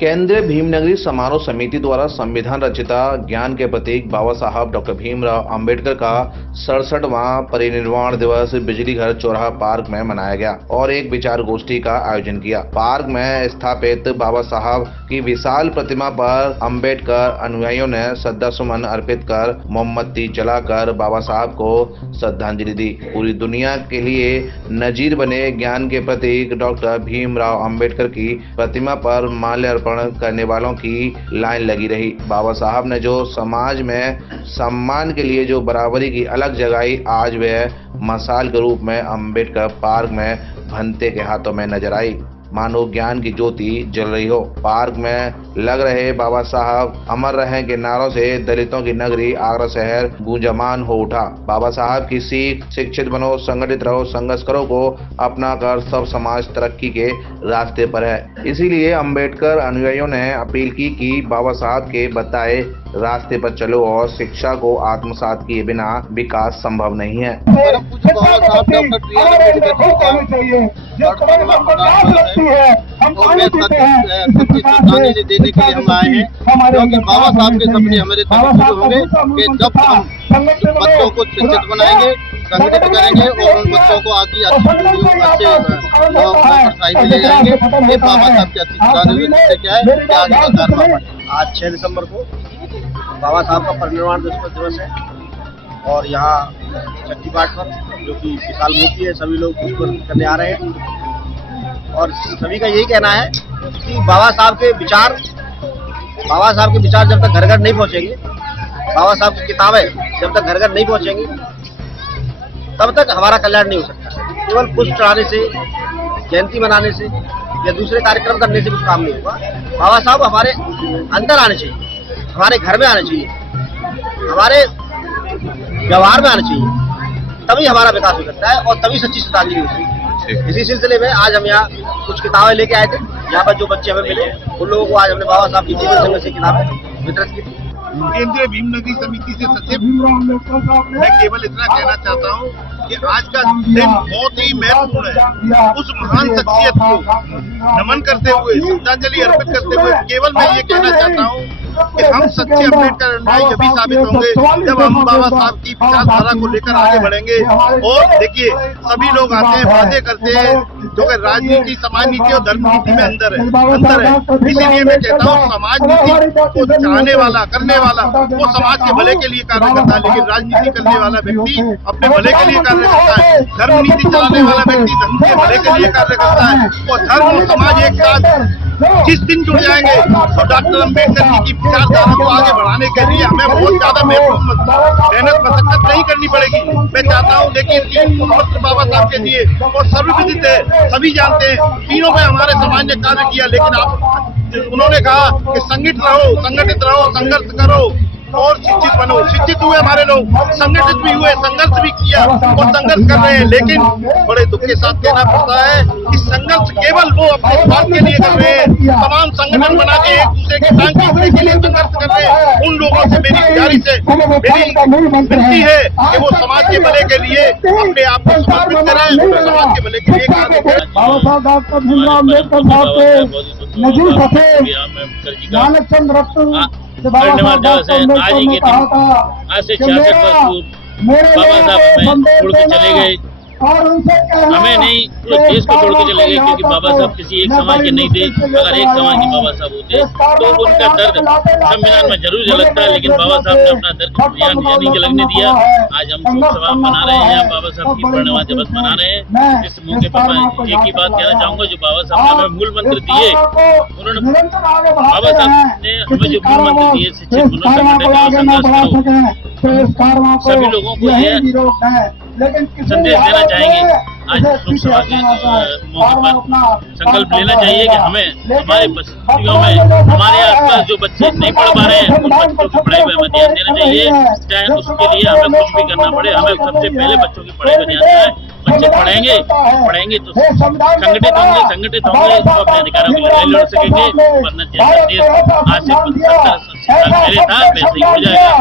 केंद्रीय भीमनगरी समारोह समिति द्वारा संविधान रचिता ज्ञान के प्रतीक बाबा साहब डॉक्टर भीमराव अंबेडकर का 67वां परिनिर्वाण दिवस बिजली घर चौराहा पार्क में मनाया गया और एक विचार गोष्ठी का आयोजन किया। पार्क में स्थापित बाबा साहब की विशाल प्रतिमा पर अंबेडकर अनुयायियों ने श्रद्धा सुमन अर्पित कर मोमबत्ती जलाकर बाबा साहब को श्रद्धांजलि दी। पूरी दुनिया के लिए नजीर बने ज्ञान के प्रतीक डॉक्टर भीमराव अंबेडकर की प्रतिमा पर माल्यार्पण करने वालों की लाइन लगी रही। बाबा साहब ने जो समाज में सम्मान के लिए जो बराबरी की अलग जगाई, आज वह मसाल के रूप में अंबेडकर पार्क में भंते के हाथों में नजर आई, मानो ज्ञान की ज्योति जल रही हो। पार्क में लग रहे बाबा साहब अमर रहे के नारों से दलितों की नगरी आगरा शहर गूंजमान हो उठा। बाबा साहब की सीख शिक्षित बनो, संगठित रहो, संघर्ष करो को अपना कर सब समाज तरक्की के रास्ते पर है। इसीलिए अंबेडकर अनुयायियों ने अपील की कि बाबा साहब के बताए रास्ते पर चलो और शिक्षा को आत्मसात किए बिना विकास संभव नहीं है। श्रद्धांजलि देने के लिए हम आए हैं, क्योंकि बाबा साहब के सपने हमारे तभी पूरे होंगे कि जब हम बच्चों को शिक्षित बनाएंगे, संगठित करेंगे और उन बच्चों को आगे अच्छे साहित्य ले जाएंगे। ये बाबा साहब की अच्छी श्रद्धांजलि क्या है कि आगे का कारनामा। आज 6 दिसंबर को बाबा साहब का परिनिर्वाण दिवस है और यहाँ चक्की बाट पर जो कि विशाल मूर्ति है, सभी लोग उसको करने आ रहे हैं और सभी का यही कहना है कि बाबा साहब के विचार जब तक घर घर नहीं पहुँचेंगे, बाबा साहब की किताबें जब तक घर घर नहीं पहुँचेंगी, तब तक हमारा कल्याण नहीं हो सकता। केवल पुष्प चढ़ाने से, जयंती मनाने से या दूसरे कार्यक्रम करने से कुछ काम नहीं होगा। बाबा साहब हमारे अंदर आने चाहिए, हमारे घर में आने चाहिए, हमारे व्यवहार में आना चाहिए, तभी हमारा विकास हो सकता है और तभी सच्ची श्रद्धांजलि हो सकती है। इसी सिलसिले में आज हम यहाँ कुछ किताबें लेके आए थे। यहाँ पर जो बच्चे हमें मिले उन लोगों को आज हमने बाबा साहब की जीवन संघर्ष की किताबें वितरित की थी। केंद्रीय भीमनगरी समिति से सचिव मैं केवल इतना कहना चाहता हूँ कि आज का दिन बहुत ही महत्वपूर्ण है। उस महान शख्सियत को नमन करते हुए, श्रद्धांजलि अर्पित करते हुए केवल मैं ये कहना चाहता हूँ कि हम सच्चे अम्बेडकर अनुयायी जब साबित होंगे जब हम बाबा साहब की विचारधारा को लेकर आगे बढ़ेंगे। और देखिए, सभी लोग आते हैं, वादे करते हैं, जो कि राजनीति, समाज नीति और धर्म नीति में अंतर है। इसीलिए मैं कहता हूँ समाज नीति को चाहने वाला, करने वाला वो समाज के भले के लिए कार्य करता है, लेकिन राजनीति करने वाला व्यक्ति अपने भले के लिए कार्य करता है। धर्म नीति चलाने वाला व्यक्ति धर्म के भले के लिए कार्य करता है। और धर्म और समाज एक साथ जिस दिन जुड़ जाएंगे तो डॉक्टर अम्बेडकर जी की विचारधारा को आगे बढ़ाने के लिए हमें बहुत ज्यादा मेहनत मशक्कत नहीं करनी पड़ेगी। मैं चाहता हूँ देखिए, 3 पत्र बाबा साहब के दिए और सभी विदित है, सभी जानते हैं, तीनों में हमारे समाज ने कार्य किया। लेकिन उन्होंने कहा कि संगठित रहो, संगठित रहो, संघर्ष करो और शिक्षित बनो। शिक्षित हुए हमारे लोग, संगठित भी हुए, संघर्ष भी किया और संघर्ष कर रहे हैं। लेकिन बड़े दुख के साथ कहना पड़ता है कि संघर्ष केवल वो अपने स्वार्थ के लिए कर रहे हैं। तमाम संगठन बना के एक दूसरे के टांग खींचने के लिए संघर्ष कर रहे हैं। उन लोगों से मेरी गुजारिश है, मेरी विनती है कि वो समाज के भले के लिए अपने आप को समर्पित करें और समाज के भले के लिए कार्य करें। बाबा साहब डॉक्टर भीमराव अम्बेडकर साहब के नजीर सफेद ज्ञानचंद रत्न परिनिर्वाण दिवस है। आज ही के दिन, आज से 66 वर्ष पूर्व बाबा साहब हमें छोड़ के चले गए। हमें नहीं, पूरे देश को छोड़ के चले गए, क्योंकि बाबा साहब किसी एक समाज के नहीं थे। अगर एक समाज के बाबा साहब होते तो उनका दर्द संविधान में जरूर झलकता है, लेकिन बाबा साहब ने अपना दर्द यहाँ नहीं झलकने दिया। आज हम शोक सभा मना रहे हैं, बाबा साहब की परिनिर्वाण दिवस मना रहे हैं। इस मौके पर मैं एक ही बात कहना चाहूंगा, जो बाबा साहब ने हमें मूल मंत्र दिए, उन्होंने बाबा साहब ने हमें जो मूल मंत्र दिए, शिक्षित बनो, संगठित करो, संघर्ष करो, सभी लोगों को यह संदेश देना चाहेंगे। आज शोक सभा के मौके पर संकल्प लेना चाहिए कि हमें हमारे बस्तियों में, हमारे आसपास जो बच्चे नहीं पढ़ पा रहे हैं, उन बच्चों की पढ़ाई पर हमें ध्यान देना चाहिए। चाहे उसके लिए हमें कुछ भी करना पड़े, हमें सबसे पहले बच्चों की पढ़ाई पर ध्यान देना है। बच्चे पढ़ेंगे तो संगठित होंगे तो अपने अधिकारों के लिए लड़ सकेंगे, वरना जैसा देश आज से 70 साल पहले था वैसे ही हो जाएगा।